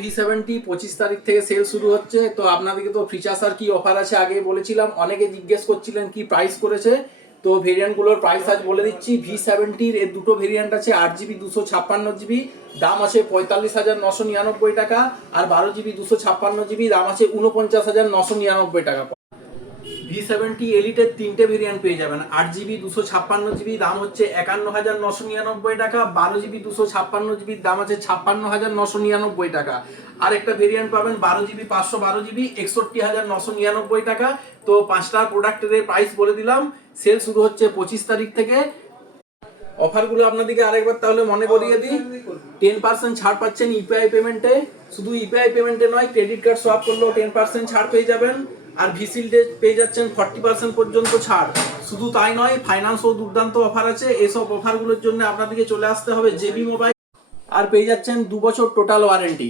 V70 25 তারিখ থেকে sell শুরু হচ্ছে। তো আপনাদেরকে তো ফিচার্স আর কি অফার আছে আগে বলেছিলাম, অনেকে জিজ্ঞেস করছিলেন কি প্রাইস করেছে। তো ভেরিয়েন্টগুলোর প্রাইস আজ বলে দিচ্ছি। V70 এর দুটো ভেরিয়েন্ট আছে, 8GB 256GB, দাম আছে 45,999 টাকা, আর 12GB 256GB দাম আছে 49,999 টাকা। V70 এলিটের তিনটে ভেরিয়েন্ট পেয়ে যাবেন। 8GB 256GB দাম হচ্ছে 51,999 টাকা, 12GB 256GB দাম আছে 56,999 টাকা। আর একটা ভেরিয়েন্ট পাবেন 12GB 512GB 61,999 টাকা। তো পাঁচটা প্রোডাক্টের প্রাইস বলে দিলাম। সেল শুরু হচ্ছে 25 তারিখ থেকে। অফারগুলো আপনাদেরকে আরেকবার তাহলে মনে করিয়ে দিই। 10% ছাড় পাচ্ছেন ইউপিআই পেমেন্টে। শুধু ইউপিআই পেমেন্টে নয়, ক্রেডিট কার্ড সোয়াপ করলেও 10% ছাড় পেয়ে যাবেন। আর ভিসিলডে পেয়ে যাচ্ছেন 40% পর্যন্ত ছাড়। শুধু তাই নয়, ফাইন্যান্সও দুর্দান্ত অফার আছে। এসব অফারগুলোর জন্য আপনাদেরকে চলে আসতে হবে জেবি মোবাইল, আর পেয়ে যাচ্ছেন 2 বছর টোটাল ওয়ারেন্টি।